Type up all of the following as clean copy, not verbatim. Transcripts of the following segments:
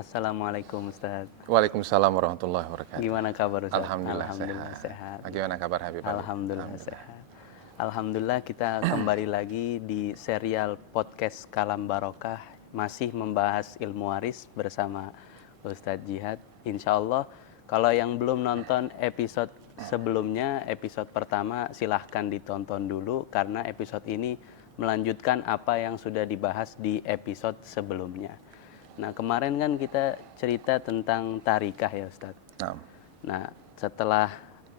Assalamualaikum Ustaz. Waalaikumsalam warahmatullahi wabarakatuh. Gimana kabar Ustaz? Alhamdulillah Sehat. Bagaimana kabar Habib Ali? Alhamdulillah sehat. Alhamdulillah kita kembali lagi di serial podcast Kalam Barokah, masih membahas ilmu waris bersama Ustadz Jihad. Insya Allah kalau yang belum nonton episode sebelumnya, episode pertama silahkan ditonton dulu, karena episode ini melanjutkan apa yang sudah dibahas di episode sebelumnya. Nah, kemarin kan kita cerita tentang tarikah ya Ustadz. Nah, setelah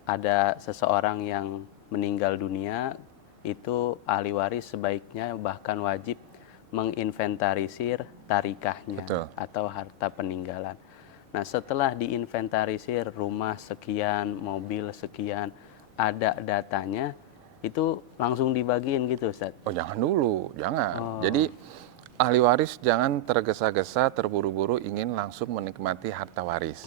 ada seseorang yang meninggal dunia, itu ahli waris sebaiknya bahkan wajib menginventarisir tarikahnya. Betul. Atau harta peninggalan. Nah, setelah diinventarisir rumah sekian, mobil sekian, ada datanya, itu langsung dibagiin gitu Ustaz? Oh, jangan dulu, jangan. Jadi ahli waris jangan tergesa-gesa, terburu-buru ingin langsung menikmati harta waris.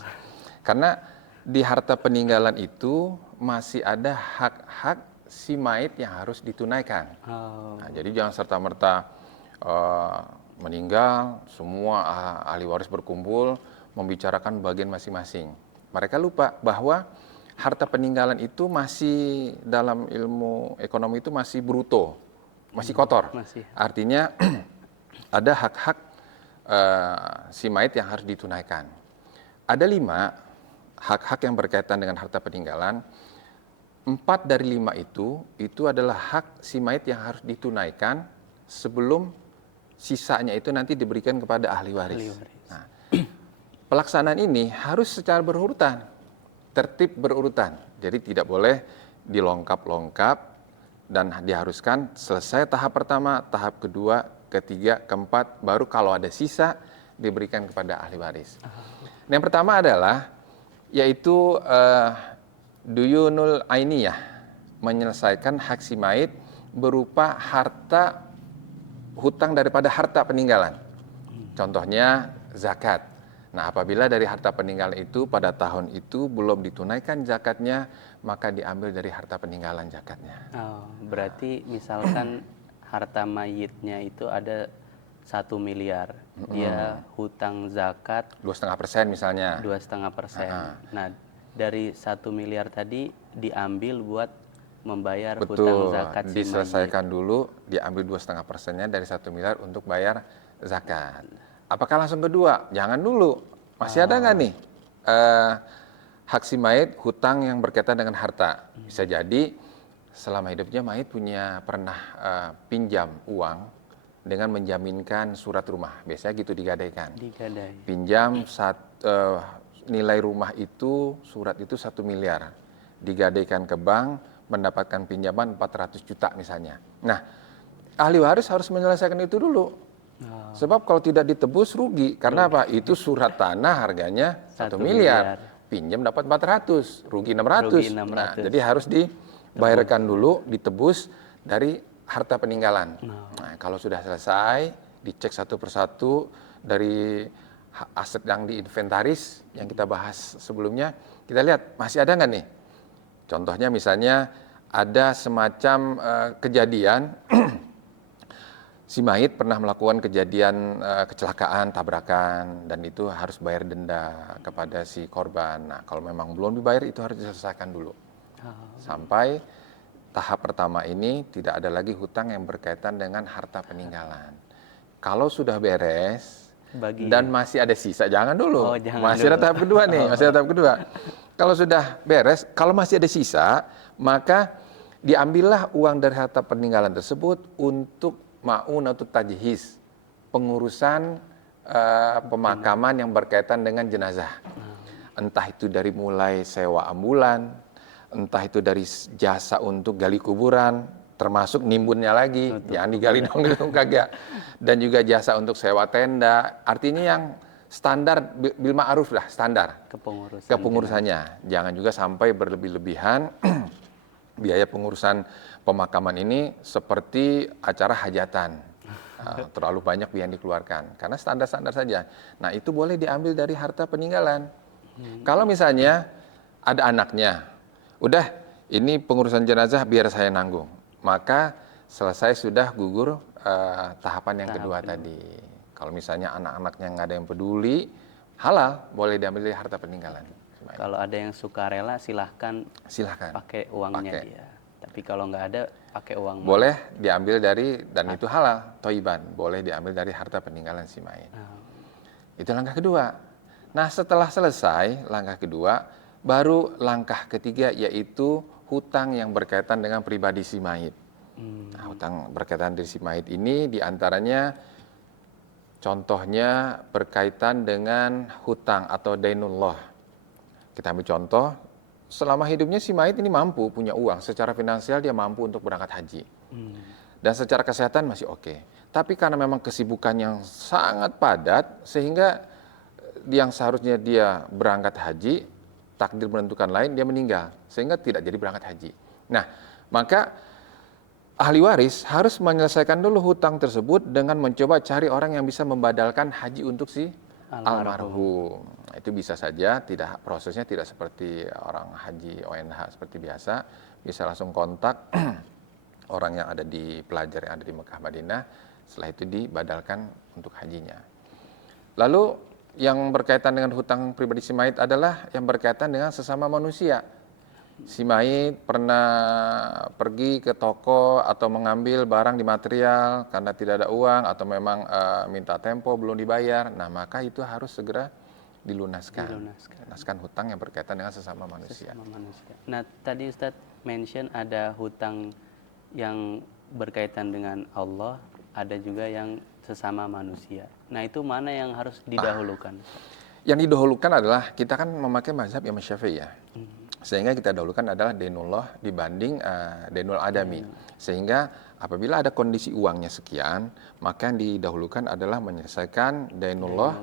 Karena di harta peninggalan itu masih ada hak-hak si mayit yang harus ditunaikan. Nah, jadi jangan serta-merta meninggal, semua ahli waris berkumpul membicarakan bagian masing-masing. Mereka lupa bahwa harta peninggalan itu masih dalam ilmu ekonomi itu masih bruto, masih kotor. Artinya ada hak-hak si mayit yang harus ditunaikan. Ada 5 hak-hak yang berkaitan dengan harta peninggalan. 4 dari 5 itu adalah hak si mayit yang harus ditunaikan sebelum sisanya itu nanti diberikan kepada ahli waris. Nah, pelaksanaan ini harus secara berurutan, tertib berurutan. Jadi tidak boleh dilongkap-longkap dan diharuskan selesai tahap pertama, tahap kedua, ketiga, keempat, baru kalau ada sisa diberikan kepada ahli waris. Yang pertama adalah yaitu duyunul ainiyah, menyelesaikan hak si mayit berupa harta hutang daripada harta peninggalan. Contohnya zakat. Nah, apabila dari harta peninggalan itu pada tahun itu belum ditunaikan zakatnya, maka diambil dari harta peninggalan zakatnya. Berarti misalkan harta mayitnya itu ada 1 miliar, dia hutang zakat 2,5% misalnya. 2,5%. Nah, dari 1 miliar tadi diambil buat membayar Betul, hutang zakat si mayit. diselesaikan dulu, diambil 2,5%-nya dari 1 miliar untuk bayar zakat. Apakah langsung kedua? Jangan dulu. Masih ada nggak nih hak si mayit hutang yang berkaitan dengan harta? Bisa jadi selama hidupnya mayit pernah pinjam uang dengan menjaminkan surat rumah. Biasanya gitu digadaikan. Pinjam nilai rumah itu, surat itu 1 miliar. Digadaikan ke bank, mendapatkan pinjaman 400 juta misalnya. Nah, ahli waris harus menyelesaikan itu dulu. Sebab kalau tidak ditebus rugi. Karena apa? Itu surat tanah harganya 1 miliar. Pinjam dapat 400, rugi 600. Nah, jadi harus dibayarkan dulu, ditebus dari harta peninggalan. Nah, kalau sudah selesai, dicek satu persatu dari aset yang diinventaris yang kita bahas sebelumnya, kita lihat masih ada nggak nih? Contohnya misalnya ada semacam kejadian si mayit pernah melakukan kejadian kecelakaan, tabrakan, dan itu harus bayar denda kepada si korban. Nah, kalau memang belum dibayar itu harus diselesaikan dulu. Sampai tahap pertama ini tidak ada lagi hutang yang berkaitan dengan harta peninggalan. Kalau sudah beres dan masih ada sisa, jangan dulu. Masih ada tahap kedua nih, masih ada tahap kedua. Kalau sudah beres, kalau masih ada sisa, maka diambillah uang dari harta peninggalan tersebut untuk ma'unatut tajhiz, pengurusan pemakaman yang berkaitan dengan jenazah. Entah itu dari mulai sewa ambulan, entah itu dari jasa untuk gali kuburan, termasuk nimbunnya lagi, jangan digali dong gitu kagak. Dan juga jasa untuk sewa tenda, artinya yang standar bil ma'ruf lah, standar kepengurusannya. Jangan juga sampai berlebih-lebihan. Biaya pengurusan pemakaman ini seperti acara hajatan, terlalu banyak biaya yang dikeluarkan, karena standar-standar saja. Nah, itu boleh diambil dari harta peninggalan. Kalau misalnya ada anaknya, udah ini pengurusan jenazah biar saya nanggung, maka selesai sudah gugur tahapan yang kedua tadi. Kalau misalnya anak-anaknya nggak ada yang peduli, halal, boleh diambil dari harta peninggalan. Kalau ada yang suka rela silahkan Silahkan. pakai uangnya Pakai. dia. Tapi kalau nggak ada pakai uang Boleh diambil dari, dan itu halal, toiban, boleh diambil dari harta peninggalan si mayit. Itu langkah kedua. Nah, setelah selesai langkah kedua, baru langkah ketiga, yaitu hutang yang berkaitan dengan pribadi si mayit. Nah, hutang berkaitan dengan si mayit ini diantaranya, contohnya berkaitan dengan hutang atau dainullah. Kita ambil contoh, selama hidupnya si mayit ini mampu, punya uang, secara finansial dia mampu untuk berangkat haji. Dan secara kesehatan masih oke. Tapi karena memang kesibukan yang sangat padat, sehingga yang seharusnya dia berangkat haji, takdir menentukan lain, dia meninggal. Sehingga tidak jadi berangkat haji. Nah, maka ahli waris harus menyelesaikan dulu hutang tersebut dengan mencoba cari orang yang bisa membadalkan haji untuk si almarhum. Nah, itu bisa saja, prosesnya tidak seperti orang haji ONH seperti biasa, bisa langsung kontak orang yang ada di pelajar yang ada di Mekah Madinah, setelah itu dibadalkan untuk hajinya. Lalu yang berkaitan dengan hutang pribadi si mayit adalah yang berkaitan dengan sesama manusia. Si mayit pernah pergi ke toko atau mengambil barang di material karena tidak ada uang, atau memang minta tempo belum dibayar. Nah, maka itu harus segera dilunaskan. Lunaskan hutang yang berkaitan dengan sesama manusia. Nah, tadi Ustadz mention ada hutang yang berkaitan dengan Allah, ada juga yang sesama manusia. Nah, itu mana yang harus didahulukan? Yang didahulukan adalah, kita kan memakai mazhab Imam Syafi'i ya. Sehingga kita dahulukan adalah dainullah dibanding dainul adami. Sehingga apabila ada kondisi uangnya sekian, maka yang didahulukan adalah menyelesaikan dainullah,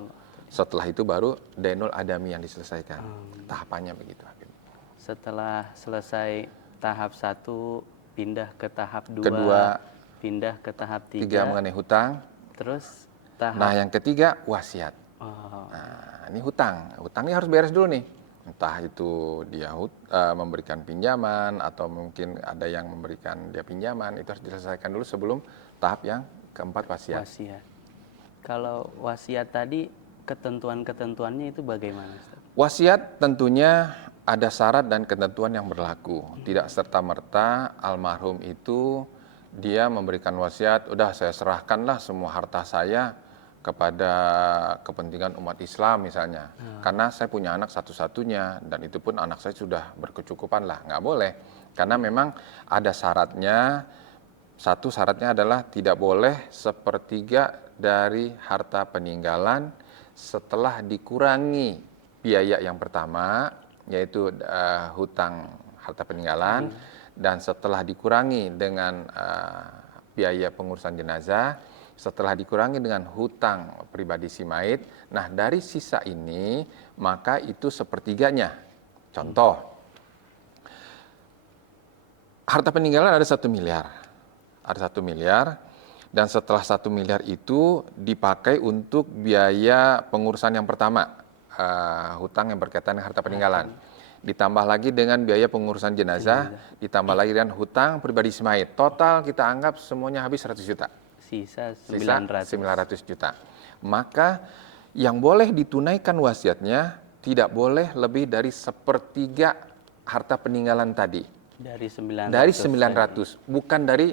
setelah itu baru dainul adami yang diselesaikan. Tahapannya begitu. Setelah selesai tahap 1, pindah ke tahap 2, kedua, pindah ke tahap 3 mengenai hutang. Terus tahap. Nah, yang ketiga wasiat. Nah, ini hutang. Hutang ini harus beres dulu nih. Entah itu dia memberikan pinjaman, atau mungkin ada yang memberikan dia pinjaman, itu harus diselesaikan dulu sebelum tahap yang keempat, wasiat. Kalau wasiat tadi, ketentuan-ketentuannya itu bagaimana, Ustaz? Wasiat tentunya ada syarat dan ketentuan yang berlaku. Tidak serta-merta almarhum itu dia memberikan wasiat, udah saya serahkanlah semua harta saya kepada kepentingan umat Islam misalnya. Karena saya punya anak satu-satunya, dan itu pun anak saya sudah berkecukupan lah. Nggak boleh. Karena memang ada syaratnya. Satu syaratnya adalah tidak boleh sepertiga dari harta peninggalan setelah dikurangi biaya yang pertama, yaitu hutang harta peninggalan, dan setelah dikurangi dengan biaya pengurusan jenazah, setelah dikurangi dengan hutang pribadi si mayit. Nah, dari sisa ini maka itu sepertiganya. Contoh, harta peninggalan ada 1 miliar. Ada 1 miliar, dan setelah 1 miliar itu dipakai untuk biaya pengurusan yang pertama, hutang yang berkaitan dengan harta peninggalan. Ditambah lagi dengan biaya pengurusan jenazah, ditambah lagi dengan hutang pribadi si mayit. Total kita anggap semuanya habis 100 juta. Sisa 900 juta. Maka yang boleh ditunaikan wasiatnya tidak boleh lebih dari sepertiga harta peninggalan tadi. Dari 900. Dari 900, bukan dari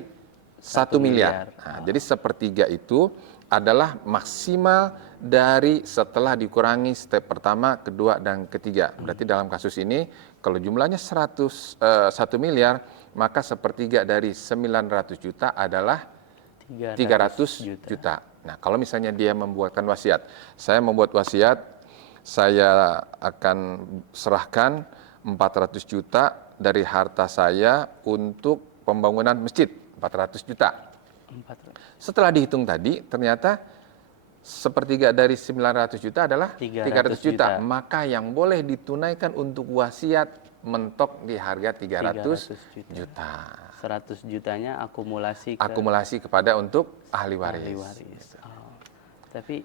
1 miliar. Nah, jadi sepertiga itu adalah maksimal dari setelah dikurangi step pertama, kedua, dan ketiga. Berarti dalam kasus ini, kalau jumlahnya 1 miliar, maka sepertiga dari 900 juta adalah 300 juta. Nah, kalau misalnya dia membuatkan wasiat, saya membuat wasiat, saya akan serahkan 400 juta dari harta saya untuk pembangunan masjid, 400 juta. Setelah dihitung tadi, ternyata sepertiga dari 900 juta adalah 300 juta. Maka yang boleh ditunaikan untuk wasiat mentok di harga 300 juta. 100 jutanya akumulasi kepada untuk ahli waris. Tapi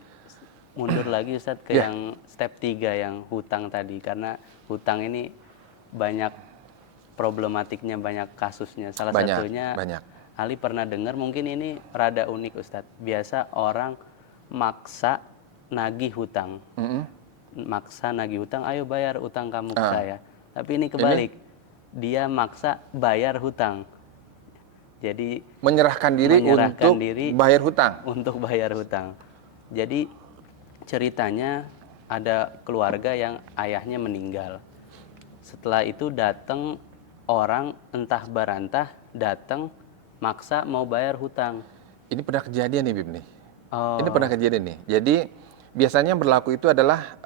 mundur lagi Ustadz ke yang step 3 yang hutang tadi, karena hutang ini banyak problematiknya, banyak kasusnya. Salah satunya Ali pernah dengar, mungkin ini rada unik Ustadz. Biasa orang maksa nagih hutang. maksa nagih hutang, ayo bayar utang kamu ke saya. Tapi ini kebalik, dia maksa bayar hutang. Jadi Menyerahkan diri untuk bayar hutang. Untuk bayar hutang. Jadi ceritanya ada keluarga yang ayahnya meninggal. Setelah itu datang orang entah barantah datang maksa mau bayar hutang. Ini pernah kejadian nih Bib nih. Oh. Ini pernah kejadian nih. Jadi biasanya yang berlaku itu adalah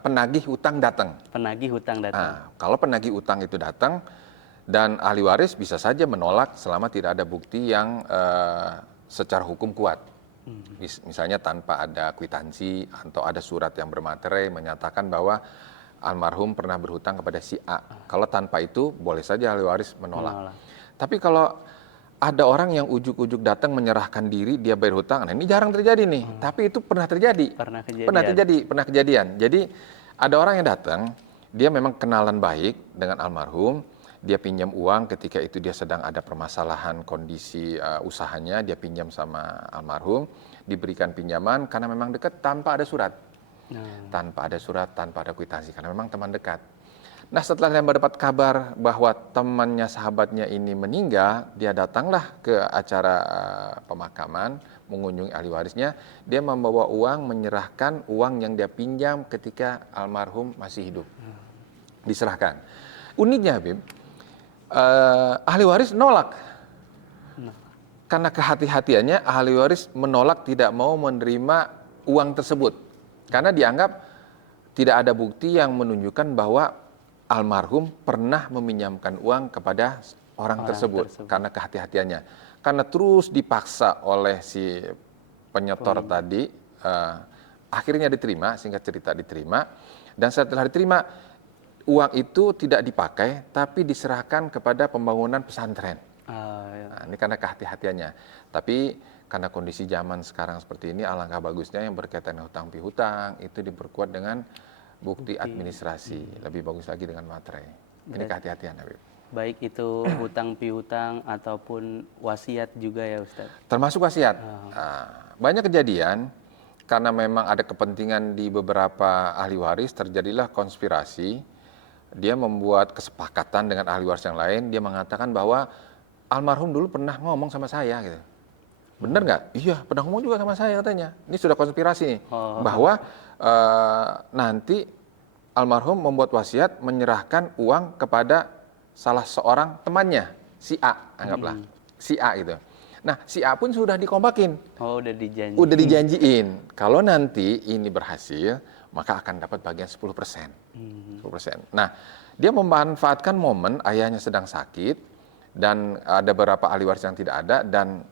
penagih hutang datang. Penagih hutang datang. Nah, kalau penagih hutang itu datang dan ahli waris bisa saja menolak selama tidak ada bukti yang secara hukum kuat. Misalnya tanpa ada kwitansi atau ada surat yang bermaterai menyatakan bahwa almarhum pernah berhutang kepada si A. Kalau tanpa itu boleh saja ahli waris menolak. Tapi kalau ada orang yang ujuk-ujuk datang menyerahkan diri, dia bayar hutang. Nah, ini jarang terjadi nih. Tapi itu pernah terjadi. Pernah kejadian. Jadi ada orang yang datang, dia memang kenalan baik dengan almarhum, dia pinjam uang ketika itu dia sedang ada permasalahan kondisi usahanya, dia pinjam sama almarhum, diberikan pinjaman karena memang dekat tanpa ada surat. Tanpa ada surat, tanpa ada kwitansi, karena memang teman dekat. Nah, setelah dia mendapat kabar bahwa temannya, sahabatnya ini meninggal, dia datanglah ke acara pemakaman, mengunjungi ahli warisnya, dia membawa uang, menyerahkan uang yang dia pinjam ketika almarhum masih hidup. Diserahkan. Uniknya, Habib, ahli waris nolak. Karena kehati-hatiannya, ahli waris menolak, tidak mau menerima uang tersebut. Karena dianggap tidak ada bukti yang menunjukkan bahwa almarhum pernah meminjamkan uang kepada orang tersebut. Karena kehati-hatiannya. Karena terus dipaksa oleh si penyetor tadi, akhirnya diterima, singkat cerita diterima. Dan setelah diterima, uang itu tidak dipakai, tapi diserahkan kepada pembangunan pesantren. Nah, ini karena kehati-hatiannya. Tapi karena kondisi zaman sekarang seperti ini, alangkah bagusnya yang berkaitan dengan hutang pihutang itu diperkuat dengan bukti administrasi. Lebih bagus lagi dengan materai. Ini kehati-hatian, Habib. Baik itu hutang pihutang ataupun wasiat juga ya Ustaz? Termasuk wasiat. Banyak kejadian karena memang ada kepentingan di beberapa ahli waris, terjadilah konspirasi. Dia membuat kesepakatan dengan ahli waris yang lain, dia mengatakan bahwa almarhum dulu pernah ngomong sama saya gitu. Bener nggak? Iya, pernah ngomong juga sama saya katanya. Ini sudah konspirasi nih. Bahwa nanti almarhum membuat wasiat menyerahkan uang kepada salah seorang temannya, si A, anggaplah. Si A gitu. Nah, si A pun sudah dikombakin. Udah dijanjiin. Udah dijanjiin. Kalau nanti ini berhasil, maka akan dapat bagian 10%. 10%. Nah, dia memanfaatkan momen ayahnya sedang sakit, dan ada beberapa ahli waris yang tidak ada, dan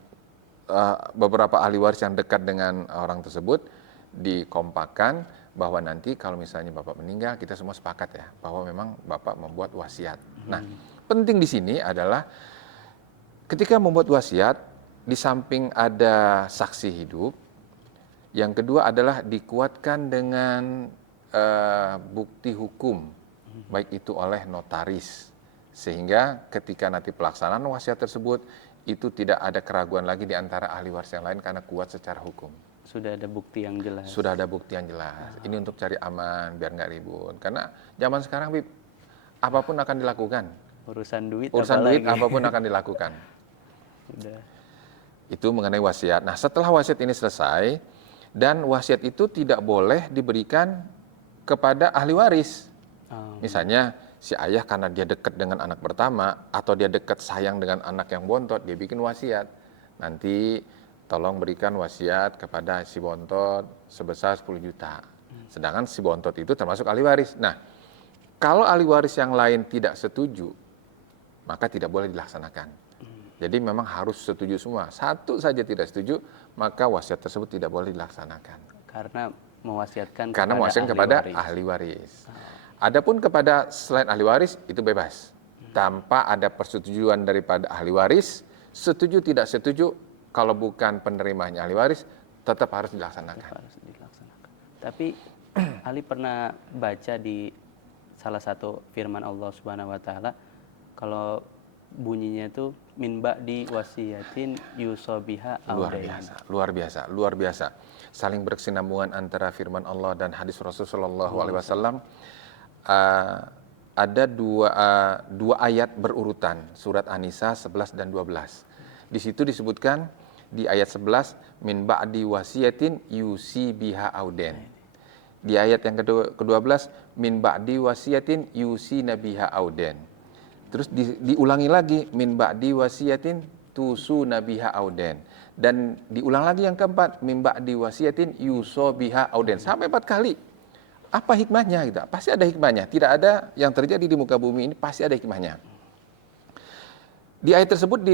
beberapa ahli waris yang dekat dengan orang tersebut dikompakkan bahwa nanti kalau misalnya Bapak meninggal, kita semua sepakat ya bahwa memang Bapak membuat wasiat. Nah, penting di sini adalah ketika membuat wasiat, di samping ada saksi hidup, yang kedua adalah dikuatkan dengan bukti hukum, baik itu oleh notaris, sehingga ketika nanti pelaksanaan wasiat tersebut itu tidak ada keraguan lagi di antara ahli waris yang lain karena kuat secara hukum. Sudah ada bukti yang jelas. Sudah ada bukti yang jelas. Ini untuk cari aman, biar nggak ribut. Karena zaman sekarang, Bib, apapun akan dilakukan. Urusan duit apapun akan dilakukan. Udah. Itu mengenai wasiat. Nah, setelah wasiat ini selesai, dan wasiat itu tidak boleh diberikan kepada ahli waris. Misalnya, si ayah karena dia dekat dengan anak pertama, atau dia dekat sayang dengan anak yang bontot, dia bikin wasiat. Nanti tolong berikan wasiat kepada si bontot sebesar 10 juta. Sedangkan si bontot itu termasuk ahli waris. Nah, kalau ahli waris yang lain tidak setuju, maka tidak boleh dilaksanakan. Jadi memang harus setuju semua. Satu saja tidak setuju, maka wasiat tersebut tidak boleh dilaksanakan. Karena mewasiatkan kepada ahli waris. Adapun kepada selain ahli waris, itu bebas. Tanpa ada persetujuan daripada ahli waris, setuju tidak setuju, kalau bukan penerimanya ahli waris, tetap harus dilaksanakan. Tapi Ali pernah baca di salah satu firman Allah Subhanahu wa taala, kalau bunyinya itu min ba'di wasiyatin yusobiha Luar audain. biasa, luar biasa, luar biasa. Saling berkesinambungan antara firman Allah dan hadis Rasulullah SAW. Ada dua ayat berurutan, surat An-Nisa 11 dan 12. Di situ disebutkan di ayat 11 min ba'di wasiyatin yusi biha auden. Di ayat yang ke-12 min ba'di wasiyatin yusi nabiha auden. Terus diulangi lagi min ba'di wasiyatin tusu nabiha auden. Dan diulang lagi yang keempat min ba'di wasiyatin yuso biha auden. Sampai 4 kali. Apa hikmahnya gitu? Pasti ada hikmahnya. Tidak ada yang terjadi di muka bumi ini, pasti ada hikmahnya. Di ayat tersebut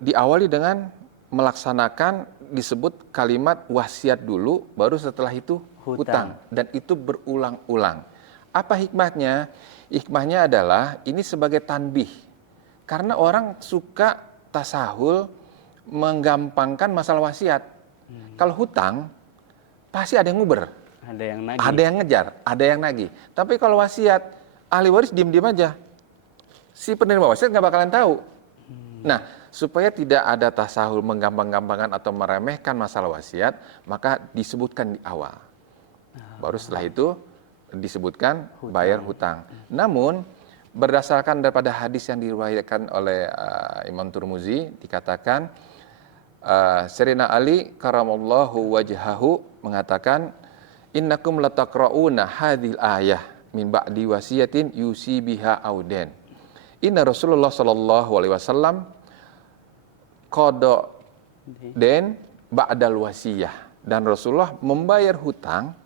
diawali dengan melaksanakan disebut kalimat wasiat dulu, baru setelah itu hutang. Dan itu berulang-ulang. Apa hikmahnya? Hikmahnya adalah ini sebagai tanbih. Karena orang suka tasahul menggampangkan masalah wasiat. Kalau hutang, pasti ada yang nguber. Ada yang nagih. Ada yang ngejar, ada yang nagih. Tapi kalau wasiat, ahli waris diam-diam aja. Si penerima wasiat nggak bakalan tahu. Nah, supaya tidak ada tasahul menggampang-gampangkan atau meremehkan masalah wasiat, maka disebutkan di awal. Baru setelah itu disebutkan bayar hutang. Namun, berdasarkan daripada hadis yang diriwayatkan oleh Imam Turmuzi, dikatakan, Serina Ali karamallahu wajhahu mengatakan, innakum lataqra'una hadhil ayah min ba'di wasiyatin yusi biha auden. Inna Rasulullah sallallahu alaihi wasallam qada den ba'dal wasiyah. Dan Rasulullah membayar hutang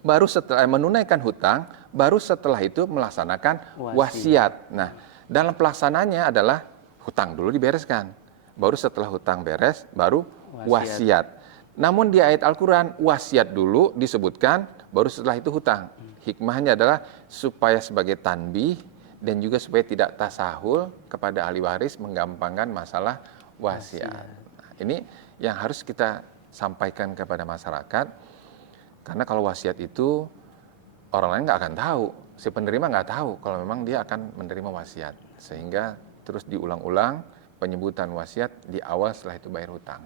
baru setelah menunaikan hutang, baru setelah itu melaksanakan wasiat. Nah, dalam pelaksanaannya adalah hutang dulu dibereskan. Baru setelah hutang beres baru wasiat. Namun di ayat Al-Quran, wasiat dulu disebutkan, baru setelah itu hutang. Hikmahnya adalah supaya sebagai tanbih, dan juga supaya tidak tasahul kepada ahli waris menggampangkan masalah wasiat. Nah, ini yang harus kita sampaikan kepada masyarakat, karena kalau wasiat itu, orang lain nggak akan tahu, si penerima nggak tahu kalau memang dia akan menerima wasiat. Sehingga terus diulang-ulang penyebutan wasiat di awal setelah itu bayar hutang.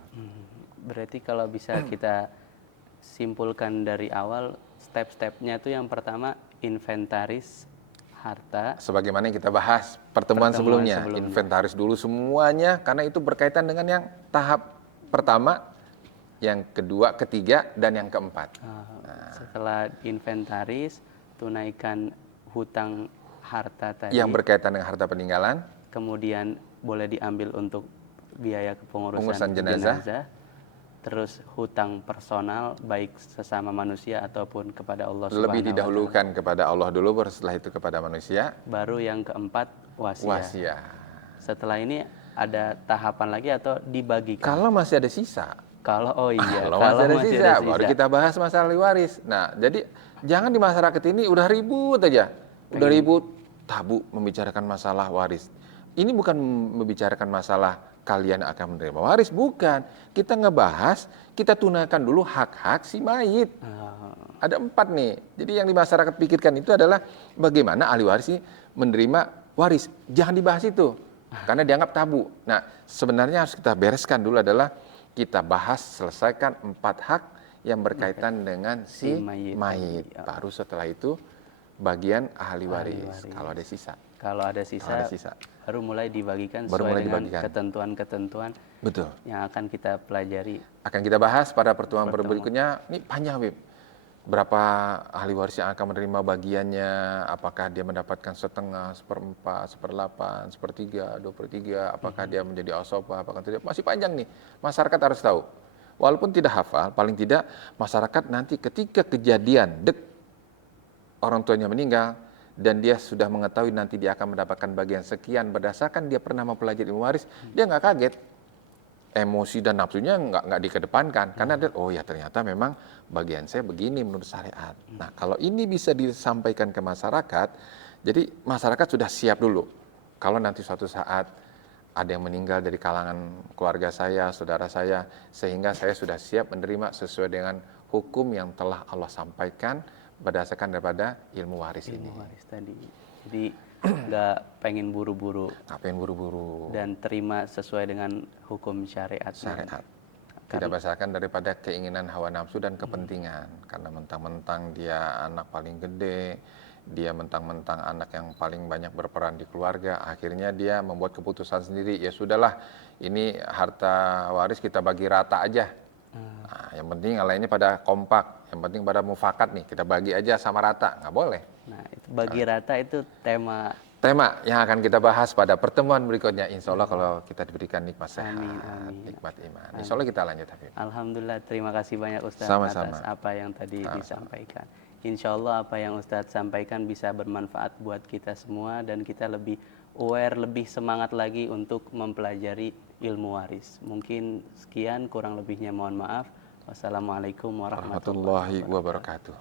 Berarti kalau bisa kita simpulkan dari awal, step-stepnya itu yang pertama inventaris harta. Sebagaimana yang kita bahas pertemuan sebelumnya, inventaris dulu semuanya, karena itu berkaitan dengan yang tahap pertama, yang kedua, ketiga, dan yang keempat. Setelah inventaris, tunaikan hutang harta tadi. Yang berkaitan dengan harta peninggalan. Kemudian boleh diambil untuk biaya kepengurusan jenazah. Terus hutang personal baik sesama manusia ataupun kepada Allah Subhanahu wa Ta'ala. Lebih didahulukan kepada Allah dulu, baru setelah itu kepada manusia. Baru yang keempat wasiat. Setelah ini ada tahapan lagi atau dibagikan? Kalau masih ada sisa. Kalau masih ada sisa, baru kita bahas masalah ahli waris. Nah, jadi jangan di masyarakat ini udah ribut aja. Udah ribut, tabu membicarakan masalah waris. Ini bukan membicarakan masalah kalian akan menerima waris, bukan. Kita ngebahas, kita tunaikan dulu hak-hak si mayit. Ada 4 nih. Jadi yang di masyarakat pikirkan itu adalah bagaimana ahli waris ini menerima waris. Jangan dibahas itu, karena dianggap tabu. Nah, sebenarnya harus kita bereskan dulu adalah kita bahas, selesaikan 4 hak yang berkaitan dengan si mayit. Baru setelah itu bagian ahli waris. Kalau ada sisa. Kalau ada sisa, baru mulai dibagikan sesuai dengan ketentuan-ketentuan yang akan kita pelajari. Akan kita bahas pada pertemuan berikutnya. Ini panjang, Bib. Berapa ahli waris yang akan menerima bagiannya, apakah dia mendapatkan setengah, 1/4, 1/8, 1/3, 2/3, apakah dia menjadi asopa, apakah tidak. Masih panjang nih, masyarakat harus tahu. Walaupun tidak hafal, paling tidak masyarakat nanti ketika kejadian orang tuanya meninggal, dan dia sudah mengetahui nanti dia akan mendapatkan bagian sekian berdasarkan dia pernah mempelajari ilmu waris, dia nggak kaget. Emosi dan nafsunya nggak dikedepankan, karena dia, oh ya ternyata memang bagian saya begini menurut syariat. Nah, kalau ini bisa disampaikan ke masyarakat, jadi masyarakat sudah siap dulu. Kalau nanti suatu saat ada yang meninggal dari kalangan keluarga saya, saudara saya, sehingga saya sudah siap menerima sesuai dengan hukum yang telah Allah sampaikan berdasarkan daripada ilmu waris ini. Ilmu waris tadi. Jadi nggak pengen buru-buru Ngapain buru-buru? dan terima sesuai dengan hukum syariat. Syariat. Tidak berdasarkan daripada keinginan hawa nafsu dan kepentingan. Karena mentang-mentang dia anak paling gede, dia mentang-mentang anak yang paling banyak berperan di keluarga, akhirnya dia membuat keputusan sendiri. Ya sudahlah, ini harta waris kita bagi rata aja. Nah, yang penting yang lainnya pada kompak, yang penting pada mufakat nih, kita bagi aja sama rata, nggak boleh. Nah, itu bagi rata itu tema. Tema yang akan kita bahas pada pertemuan berikutnya, insya Allah kalau kita diberikan nikmat sehat, Amin. nikmat iman. Insya Allah kita lanjut, Habib. Alhamdulillah, terima kasih banyak Ustadz Sama-sama. atas apa yang tadi disampaikan. Insya Allah apa yang Ustadz sampaikan bisa bermanfaat buat kita semua dan kita lebih aware, lebih semangat lagi untuk mempelajari ilmu waris. Mungkin sekian, kurang lebihnya mohon maaf. Wassalamualaikum warahmatullahi Warahmatullahi wabarakatuh.